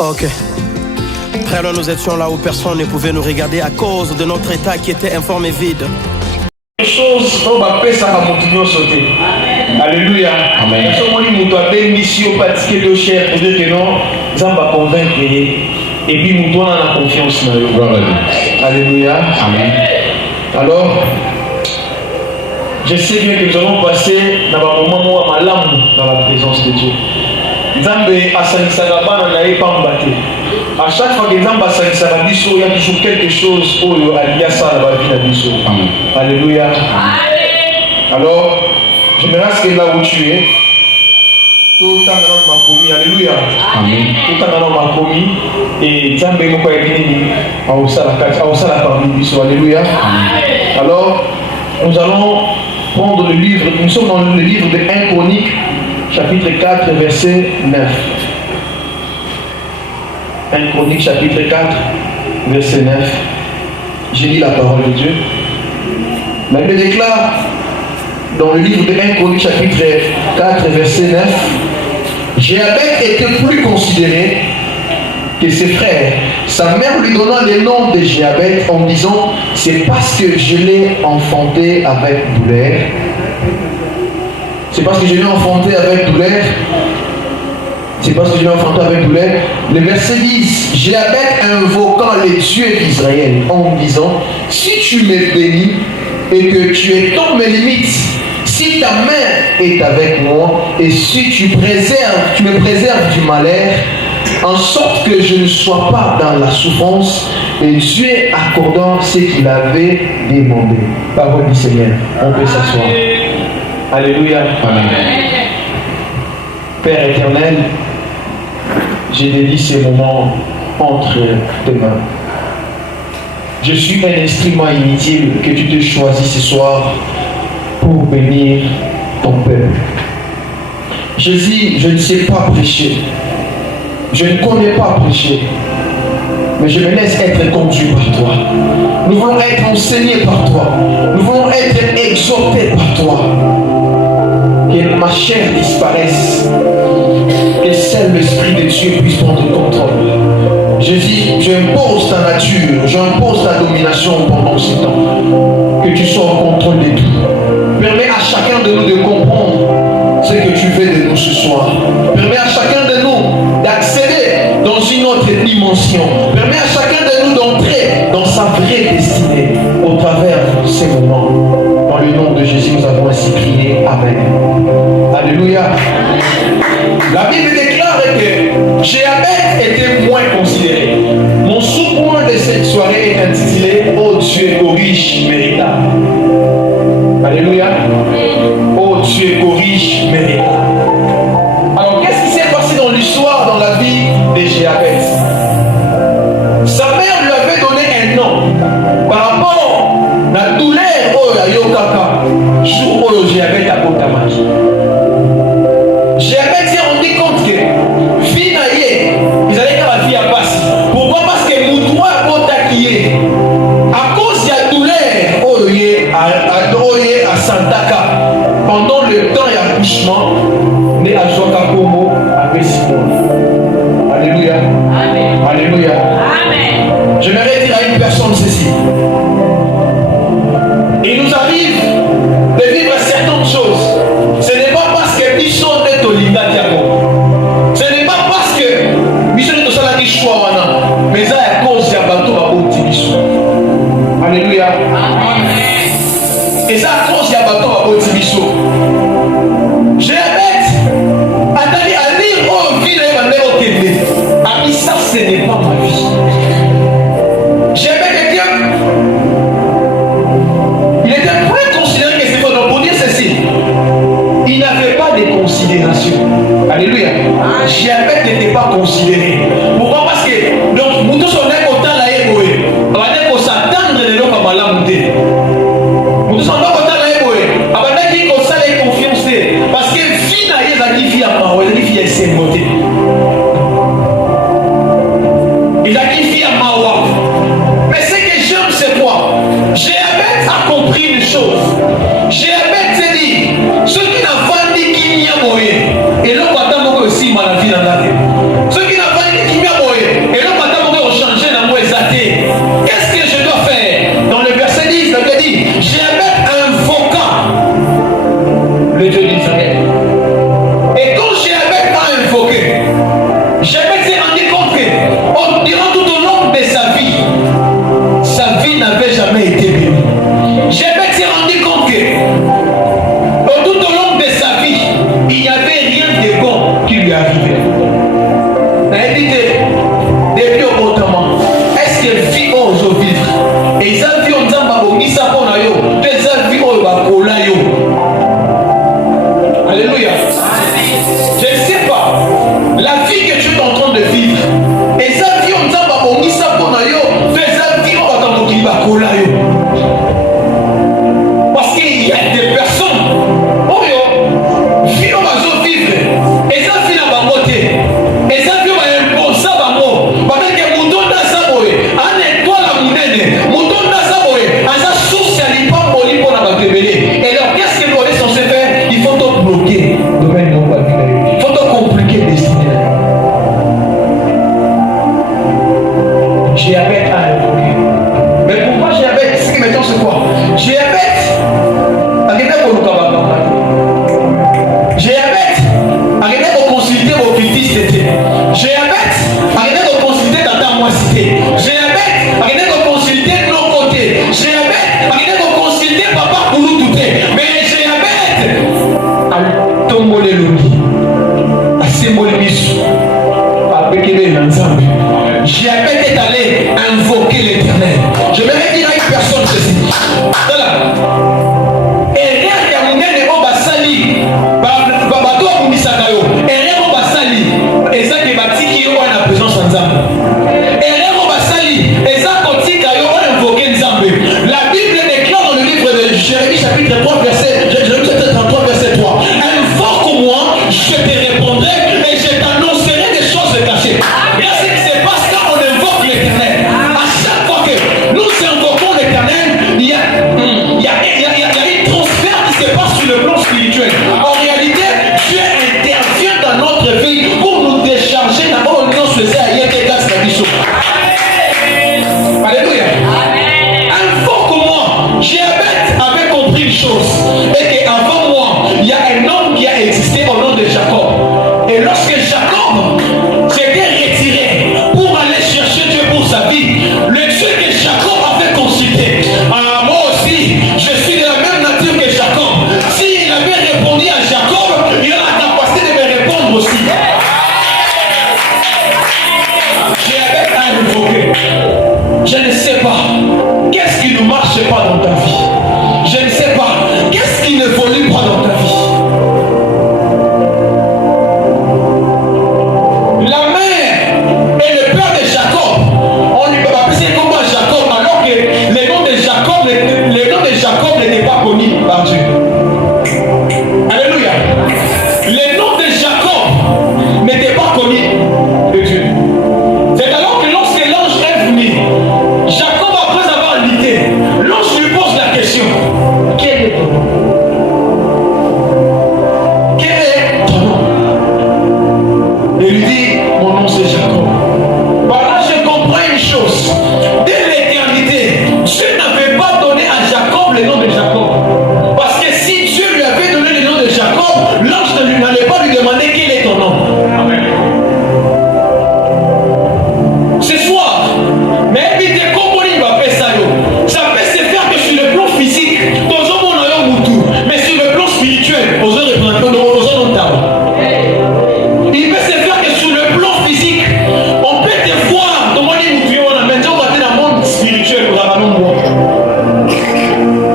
Ok. Frère, nous étions là où personne ne pouvait nous regarder à cause de notre état qui était informe et vide. Chose on va faire ça à mon client sauter. Alléluia. Amen. Si on dit nous avons mission pratiquer de chair pour dire que non, ça va convaincre et puis nous devons avoir confiance dans eux. Alléluia. Amen. Alors, je sais bien que nous allons passer dans un moment où dans la présence de Dieu. Nzambe asanisaka bana na ye pambate. À chaque fois que Nzambe asanisaka biso, il y a toujours quelque chose oyo alia ça dans la vie de biso. Alléluia. Alors, j'aimerais que là où tu es, tout le temps dans ma commis, alléluia. Amen. Tout le temps dans ma commis et Nzambe moko ebini a parmi biso, alléluia. Alors, nous allons prendre le livre, nous sommes dans le livre de 1 Chronique, chapitre 4, verset 9. 1 Chronique, chapitre 4, verset 9. J'ai lu la parole de Dieu. La Bible déclare dans le livre de 1 Chronique, chapitre 4, verset 9, Jéabeth était plus considéré que ses frères. Sa mère lui donna le nom de Jéabeth en disant, c'est parce que je l'ai enfanté avec douleur. C'est parce que je l'ai enfanté avec douleur. C'est parce que je l'ai enfanté avec douleur. Le verset 10, Jéabeth invoquant les dieux d'Israël en disant, si tu me bénis et que tu étends mes limites, si ta main est avec moi et si tu me préserves du malheur, en sorte que je ne sois pas dans la souffrance, et Dieu accordant ce qu'il avait demandé. Parole du Seigneur. On peut s'asseoir. Alléluia. Amen. Père éternel, j'ai dédié ces moments entre tes mains. Je suis un instrument inutile que tu te choisis ce soir pour bénir ton peuple. Jésus, je ne sais pas prêcher. Je ne connais pas prêcher. Mais je me laisse être conduit par toi. Nous voulons être enseignés par toi. Nous voulons être exhortés par toi. Que ma chair disparaisse. Que seul l'Esprit de Dieu puisse prendre le contrôle. Jésus, j'impose ta nature, j'impose ta domination pendant ce temps. Que tu sois au contrôle de tout. Permets à chacun de nous de comprendre ce que tu veux de nous ce soir. Permets à chacun de nous d'accéder dans une autre dimension. Permets à chacun de nous d'entrer dans sa vraie destinée au travers de ces moments. Dans le nom de Jésus, nous avons ainsi prié. Amen. Alléluia. La Bible déclare que Jéabeth était moins considéré. Mon sous-point de cette soirée est intitulé « Oh Dieu, corrige mes retards ». Alléluia. Oh Dieu, corrige mes retards. Alors, qu'est-ce qui s'est passé dans l'histoire, dans la vie de Jéabeth? Sa mère lui avait donné un nom par rapport à la douleur de Yokaka, jour où Jéabeth a botamaki. Jéabeth s'est rendu compte que vie naïe, ils allaient dans la vie à passer. Pourquoi? Parce que Moutoua Botakiye, à cause de la douleur, Oye à Santaka, pendant le temps et l'accouchement, né à Jokakomo, à Bessimon. Alléluia. Amen. Alléluia. Amen. J'aimerais dire à une personne ceci. Il nous arrive de vivre certaines choses. Ce n'est pas parce que Bishon est au Linda Diago. Ce n'est pas parce que Bishon est au Salaki Chouawana. Mais ça est à cause de Bateau à Botibishon. Alléluia. Amen. Et ça à cause de Bateau à Botibishon. Jéabeth a dit à lire au ville et ma mère au Québec. A dit ça, ce n'est pas ma vie. Jéabeth était. Il était très considéré que c'est bon. Pour dire ceci, il n'avait pas de considération. Alléluia. Jéabeth n'était pas considéré. Pourquoi? Parce que donc nous tous on est autant là et boé. On est pour s'attendre de l'eau comme la montée. Nous tous on est autant là et boé. On est dit qu'on s'allait confiance parce que vie n'a pas dit vie à ma ouais, vie à ses motés. Il a dit vie à ma ouais. Mais ce que j'aime c'est quoi? Jéabeth a compris une chose. Jéabeth s'est dit, ceux qui n'ont pas dit qu'il n'y a moyen, et l'on va t'en aussi mal la vie dans la vie. Ceux qui n'ont pas dit qu'il y a moyen, Jabez est allé invoquer l'Éternel. Je vais dire à une personne ceci. Voilà. Et rien qu'à mon gars, on va salir. Babato a mis ça d'ailleurs. Et rien on va salir. Et ça qui est bâti qui est la présence en Zambé. Et rien on va salir. Et ça continue d'ailleurs on invoquer Zambé. La Bible déclare dans le livre de Jérémie chapitre 3 verset 33 verset 3. Invoque moi, je te répondrai et je t'annoncerai des choses cachées. Et ce qui se passe quand on invoque l'Éternel. À chaque fois que nous invoquons l'Éternel, il y a une transfert qui se passe sur le plan spirituel. En réalité, Dieu intervient dans notre vie pour nous décharger dans notre nom ce Alléluia. Invoque-moi. Jabez avait compris une chose. Et qu'avant moi, il y a un homme qui a existé au nom de Jacob. Et lorsque Jacob s'était retiré pour aller chercher Dieu pour sa vie, le Dieu que Jacob avait consulté. Moi aussi, je suis de la même nature que Jacob. S'il avait répondu à Jacob, il a la capacité de me répondre aussi. Je ne sais pas qu'est-ce qui ne marche pas dans ta vie. Je ne sais pas qu'est-ce qui ne évolue pas dans ta vie. La mère et le père de Jacob, on ne peut pas appeler comment Jacob, alors que le nom de Jacob n'était pas connu par Dieu. Alléluia. Le nom de Jacob n'était pas connu de Dieu. C'est alors que lorsque l'ange est venu, Jacob, après avoir lutté, l'ange lui pose la question: quel est ton nom? Quel est ton nom? Et lui dit: mon nom c'est Jacob. Voilà, je comprends une chose. Dès l'éternité, Dieu n'avait pas donné à Jacob le nom de Jacob. Parce que si Dieu lui avait donné le nom de Jacob, l'ange n'allait pas lui demander quel est ton nom. Amen. Ce soir, mais évitez comment il va faire ça. Ça peut se faire que sur le plan physique, mais sur le plan spirituel, il peut se faire que sur le plan physique, on peut te voir comment on a maintenant dans le monde spirituel.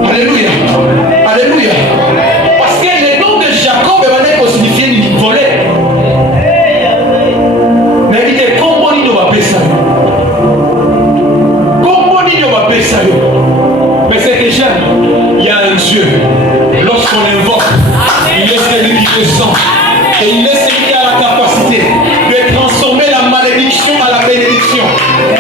Alléluia. Alléluia. Parce que le nom de Jacob va signifier une volée. Mais évitez comment il va faire ça. Mais c'est déjà, il y a un Dieu. Lorsqu'on l'invoque, il est celui qui te sent. Et il est celui qui a la capacité de transformer la malédiction à la bénédiction.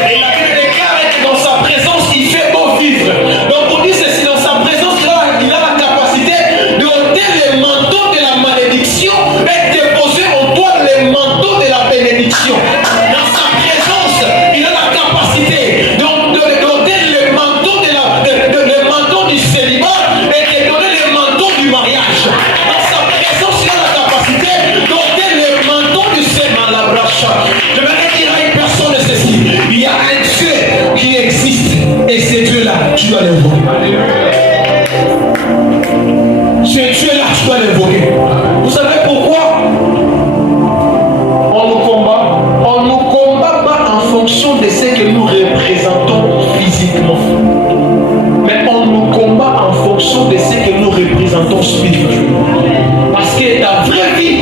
Et la Bible déclare que dans sa présence, il fait beau vivre. Donc on dit ceci, dans sa présence, il a la capacité de ôter les manteaux de la malédiction et déposer en toi les manteaux de la bénédiction. Dans sa présence, il a la capacité de du célibat et de donner les manteaux du mariage. Dans sa présence, il a la capacité de donner les manteaux du sément, la brache. Je vais dire à une personne ceci: il y a un Dieu qui existe et ce Dieu-là, tu dois l'invoquer. Ce Dieu-là, tu dois l'invoquer. Vous savez pourquoi on nous combat? On ne nous combat pas en fonction de ce que nous représentons physiquement. Mais on nous combat en fonction de ce que nous représentons spirituellement. Parce que la vraie vie,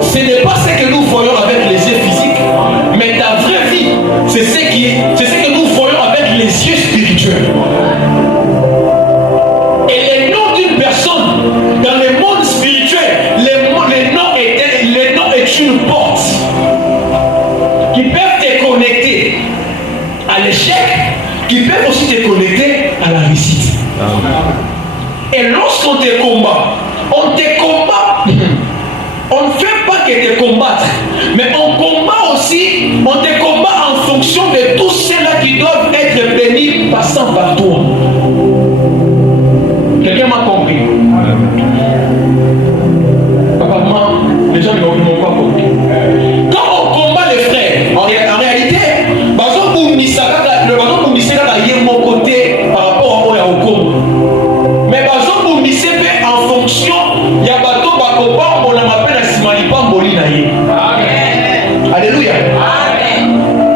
ce n'est pas ce que nous voyons avec les yeux physiques, mais ta vraie vie, c'est ce que nous voyons avec les yeux spirituels. Et le nom d'une personne, dans le monde spirituel, le nom est une porte qui peut te connecter à l'échec, qui peut aussi te connecter à la réussite. Et lorsqu'on te combat, on ne fait pas que te combattre, mais on combat aussi, on te combat en fonction de tous ceux-là qui doivent être bénis passant par toi. Quelqu'un m'a compris? Apparemment, les gens ne m'ont pas compris. Quand on combat les frères, en réalité, le ballon pour misser là, il y a mon côté par rapport au combat. Mais ballon pour misser en fonction, il y a bateau bakoba, on a appelé la simalipa molina. Alléluia. Amen.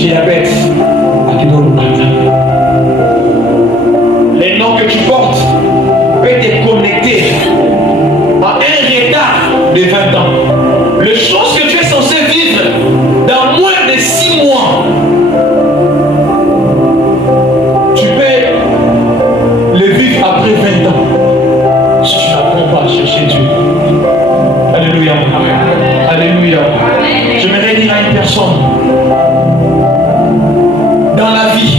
Diabète. Les noms que tu portes peuvent te connecter à un retard de 20 ans. Les choses que tu es censé vivre dans moins de 6 mois, tu peux le vivre après 20 ans. Si tu n'apprends pas à chercher Dieu. Alléluia. Alléluia. J'aimerais dire à une personne, dans la vie,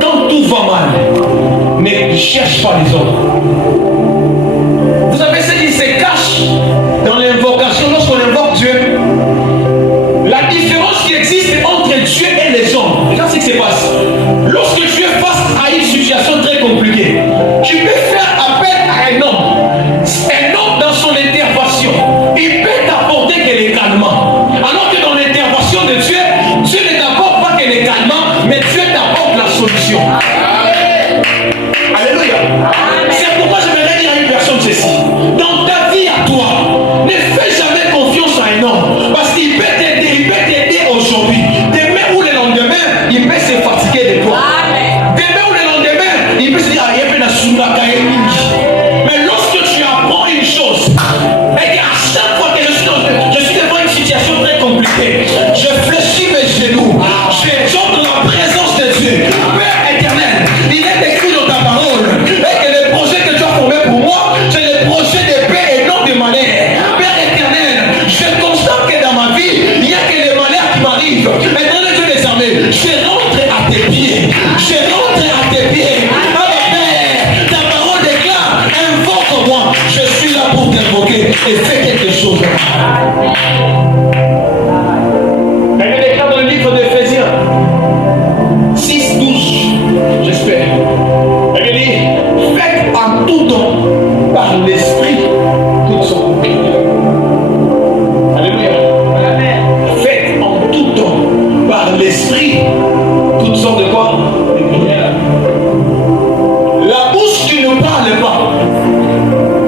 quand tout va mal, ne cherche pas les autres. Vous savez ce qui se cache dans l'invocation lorsqu'on invoque Dieu? La différence qui existe entre Dieu et les hommes. Regarde ce qui se passe. Lorsque tu es face à une situation très compliquée, tu peux faire appel à un homme. Un homme dans son intervention, il peut t'apporter que les calmants. Alors que dans l'intervention de Dieu, Dieu ne t'apporte pas que les calmants, mais Dieu t'apporte la solution. Alléluia. C'est pourquoi je vais dire à une personne ceci. Dans ta vie à toi, ne fais jamais confiance à un homme. Parce qu'il peut t'aider aujourd'hui. Demain ou le lendemain, il peut se fatiguer de toi. Demain ou le lendemain, il peut se dire, il y a un mais lorsque tu apprends une chose, et qu'à chaque fois que je suis devant une situation très compliquée, je fléchis mes genoux, j'exhorte la présence de Dieu. Père éternel, il est écrit dans ta parole, et que les projets que tu as formés pour moi, c'est les projets de paix et non de malheur. Père éternel, je constate que dans ma vie, il n'y a que les malheurs qui m'arrivent. Éternel Dieu des armées, je rentre à tes pieds, je rentre à tes pieds. Je suis là pour t'invoquer et fais quelque chose. Elle déclare dans le livre d'Éphésiens 6, 12, j'espère. Elle dit, faites en tout temps par l'esprit toute sorte de prière. Alléluia. Faites en tout temps par l'esprit toutes sortes de quoi? De prières. La bouche qui ne parle pas,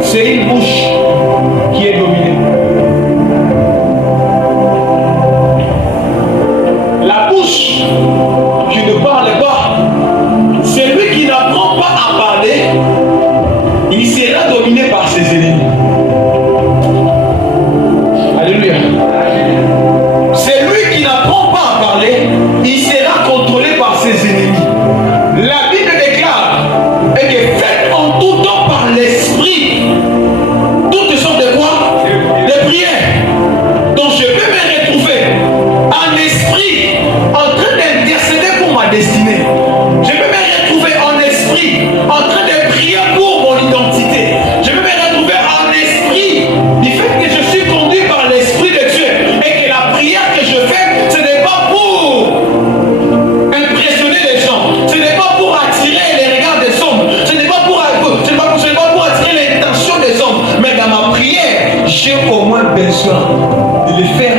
c'est une bouche qui est dominée. La bouche qui ne parle pas, celui qui n'apprend pas à parler, il sera dominé par ses ennemis. Alléluia. Celui qui n'apprend pas à parler, il sera contrôlé par ses ennemis. La Bible déclare et que faites en tout temps par l'esprit toutes sortes de quoi? De prières. Donc je peux me retrouver en esprit en train d'intercéder pour ma destinée. Je peux me retrouver en esprit en train de prier pour mon identité. Je peux me retrouver en esprit du fait que je suis conduit par l'esprit de Dieu et que la prière que je fais, ce n'est pas pour impressionner les gens, ce n'est pas pour attirer les regards des hommes, ce n'est pas pour attirer l'intention des hommes, mais dans ma prière, j'ai au moins besoin de le faire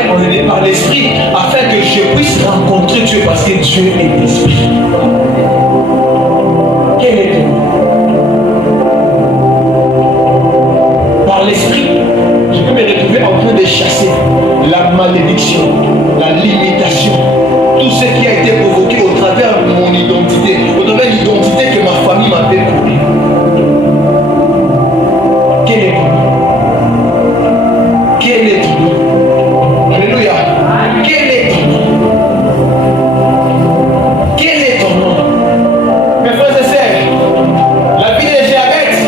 par l'esprit afin que je puisse rencontrer Dieu parce que Dieu est l'esprit. Quel est ton nom? Par l'esprit, je peux me retrouver en train de chasser la malédiction, la limitation, tout ce qui a été provoqué au travers de mon identité, au travers de l'identité que ma famille m'a fait courir. Quel est ton nom? Quel est ton nom? Alléluia. Quel est ton nom? Quel est ton nom? Mes frères et sœurs, la vie de Diabète,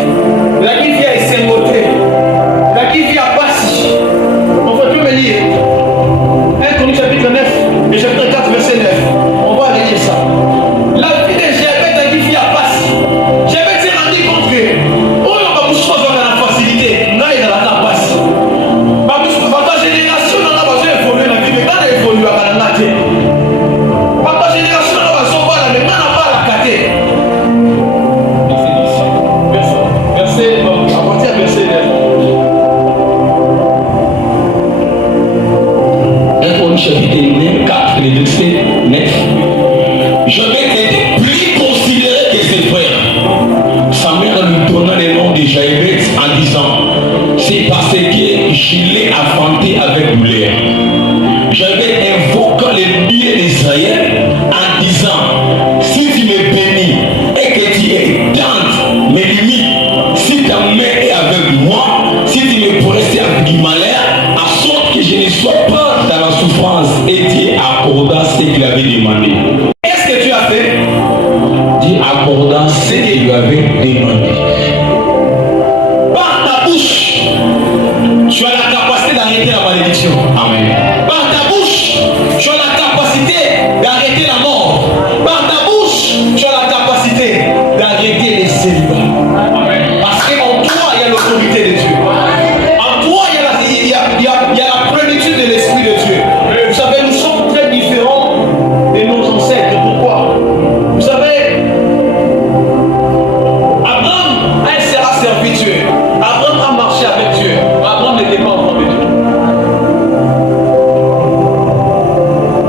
la qui vit à Essengoté, la qui vit à Passy. On va plus me lire. 1 Corinthiens chapitre 9 et chapitre 4 verset 9. On va lire ça. La vie de Diabète, la qui vit à Passy. Diabète s'est rendu compte que on va vous choisir dans la facilité. Non, il est dans la Passy. Dans ta génération, on a besoin d'évoluer la vie, mais quand on évolue à la nature, dans ta génération, on a besoin de voir la même, on n'a pas la caté. Verset, à partir du verset 9. 1 Corinthiens chapitre 4, le verset 9. Je vais être plus considéré que ses frères. Sa mère lui donna le nom de Jaïbeth en disant, c'est parce que je l'ai affronté avec douleur. Je vais Dieu accorda ce qu'il avait demandé. Qu'est-ce que tu as fait? Dieu accorda ce qu'il lui avait demandé. Par ta bouche, tu as la capacité d'arrêter la malédiction. Amen. Par ta bouche, tu as la capacité d'arrêter la mort. Par ta bouche, tu as la capacité d'arrêter les célibats. Parce qu'en toi, il y a l'autorité de Dieu. En toi, il y a la plénitude de l'Esprit de Dieu. Vous savez, nous sommes très différents de nos ancêtres. Pourquoi? Vous savez, Abraham a servi Dieu. Abraham a marché avec Dieu. Abraham n'était pas enfant de Dieu.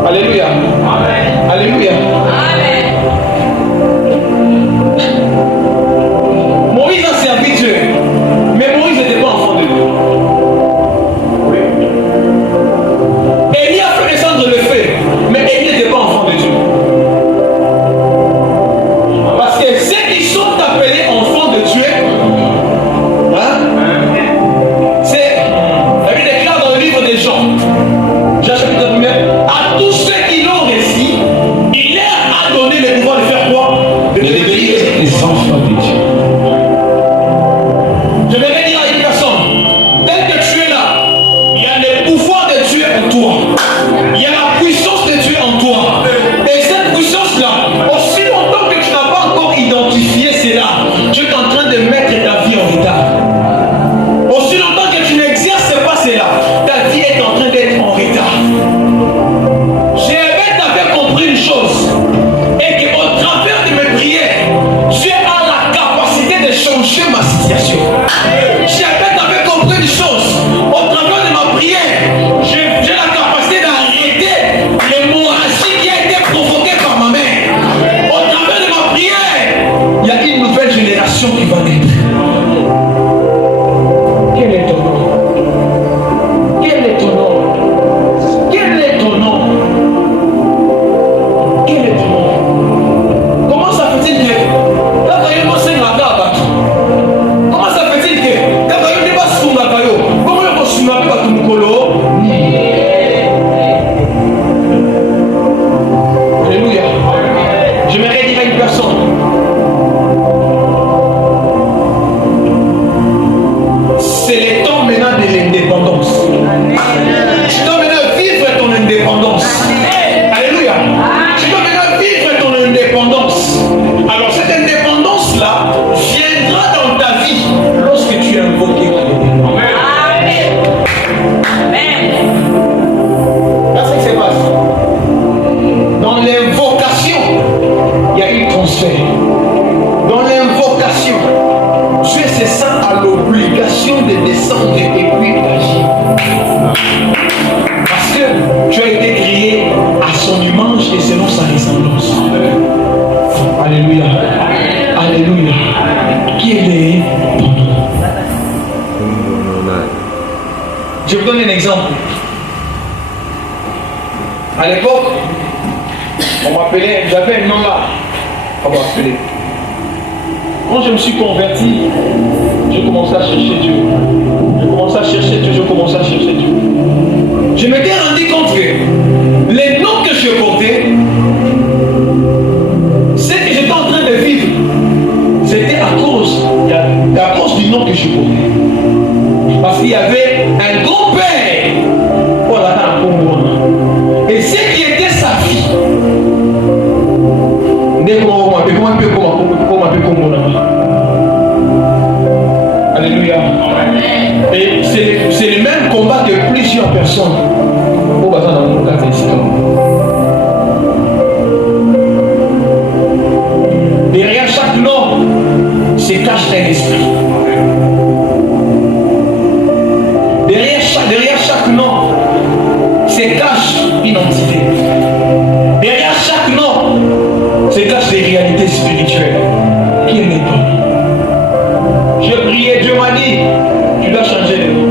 Alléluia. Amen. Alléluia. Amen. Moïse a servi Dieu. Mais Moïse n'était pas enfant de Dieu. Oui. Élie a fait descendre le feu. Mais Élie n'était pas enfant de Dieu. Parce que ceux qui sont appelés enfants de Dieu, c'est, la Bible déclare dans le livre des Jean, Jean chapitre 1, à tous ceux qui l'ont réussi, il leur a donné le pouvoir de faire quoi? De devenir Les enfants de Dieu. Je vais dire à une personne, tel que tu es là, il y a le pouvoir de Dieu en toi. Il y a la puissance de Dieu en toi. Et cette puissance-là, aussi longtemps que tu n'as pas encore identifié cela, Dieu est en train de mettre ta vie en retard. Aussi longtemps que tu n'exerces pas cela, ta vie est en train d'être en retard. Jéhovah t'avait compris une chose, et qu'au travers de mes prières, Dieu a la capacité de changer ma situation. Jéhovah t'avait compris une chose, au travers de ma prière, j'ai la capacité d'arrêter l'hémorragie qui a été provoquée par ma mère. Au travers de ma prière, il y a une nouvelle génération qui va naître. Quel est ton nom? Quel est ton nom? Quel est ton nom? Quel est ton nom? Comment ça fait-il que quand il y a un seigneur à Batou, comment ça fait-il que quand il y a un bassoum à Kayo, comment il y a un bassoum à Batou Mukolo? Alléluia. J'aimerais dire à une personne, c'est le temps maintenant de l'indépendance. Tu dois maintenant vivre ton indépendance. Alléluia. Tu dois maintenant vivre ton indépendance. Alors cette indépendance-là viendra dans ta vie lorsque tu es invoqué par l'Éternel. Là, c'est ce qui se passe. Dans l'invocation, il y a une transfert. Dans l'invocation, Dieu se sent à l'obligation de descendre et puis d'agir. Parce que tu as été créé à son image et selon sa ressemblance. Alléluia. Alléluia. Quel est ton nom? Je vous donne un exemple. À l'époque, on m'appelait, j'avais un nom là. On m'appelait. Quand je me suis converti, j'ai commencé à chercher Dieu. Je commençais à chercher Dieu, je commençais à chercher Dieu. Je m'étais rendu compte que les noms que je portais, ce que j'étais en train de vivre, c'était à cause du nom que je portais. Parce qu'il y avait un grand-père pour la Congo. Et ce qui était sa vie, alléluia. Et c'est le même combat que plusieurs personnes. Derrière chaque nom se cache un esprit. Derrière chaque nom se cache une entité. Derrière chaque nom se cachent des réalités spirituelles. Qui est le nom? J'ai prié, Dieu m'a dit, tu dois changer de nom.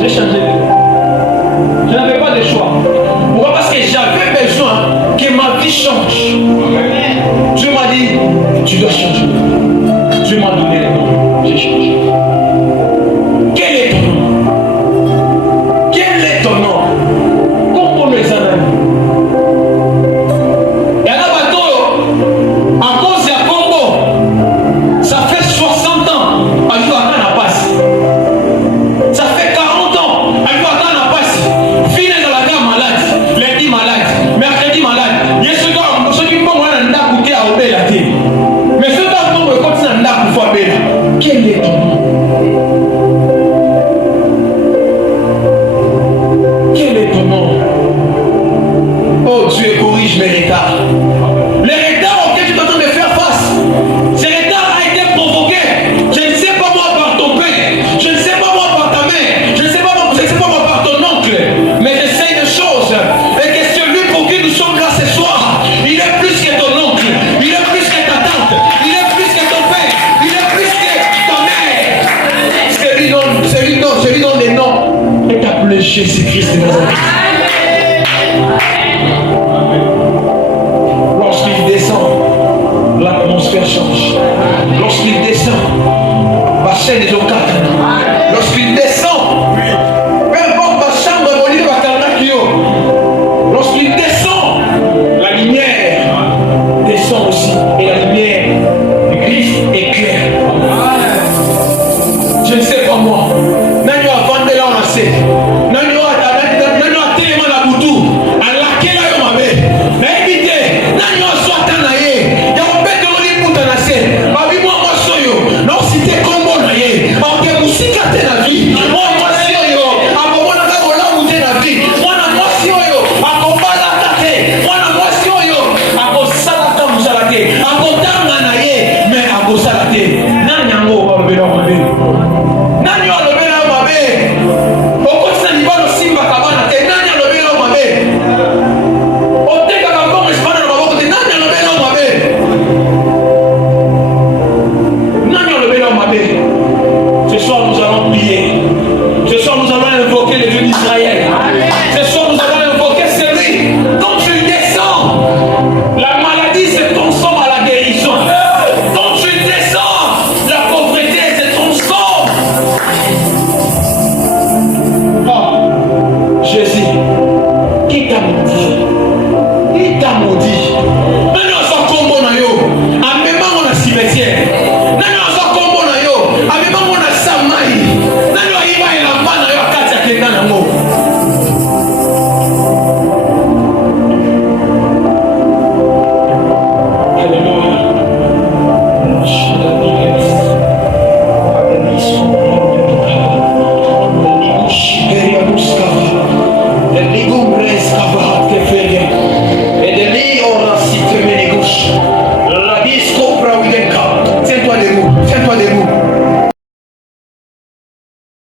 J'ai changé de nom. Je n'avais pas de choix. Pourquoi? Parce que j'avais besoin que ma vie change. Dieu m'a dit, tu dois changer de nom. Dieu m'a donné le nom. J'ai changé. Quel est ton nom? Quel est ton nom? Comment le Jésus-Christ de Nazareth.